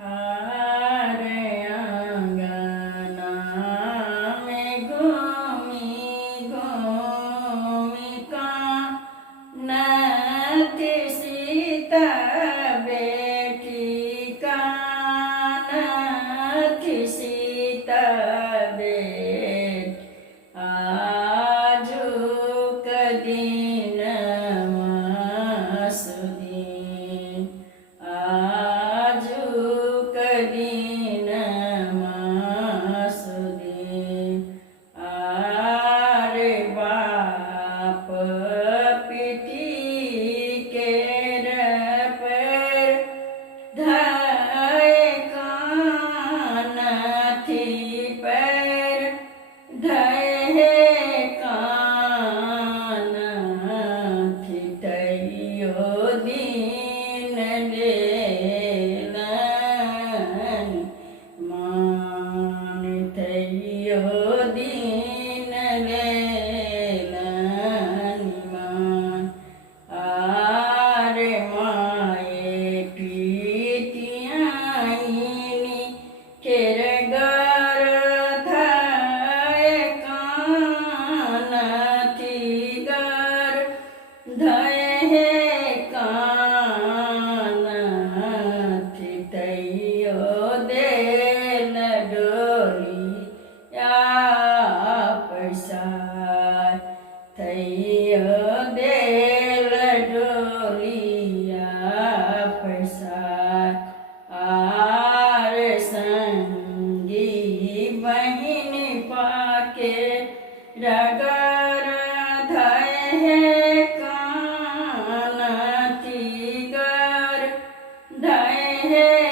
आरे अंगना में घूमी घूमी कानती सीता बेटी कानती सीता बेटी आजुक दिन मासुदीन आजुक दिन मासुदीन आरे बाप पिटी के पर धय कानथी पर धय कानथी तैयो दीन लेलन मान तैयो दीन लेलन मान आरे माए पीटियाईनी केरगर धय कानथी गर धय कानथी तैयो देल डोलिया पैसा तैयो देल डोलिया पैसा आर संगी बहिन पाके रगर धय कानथी गर धय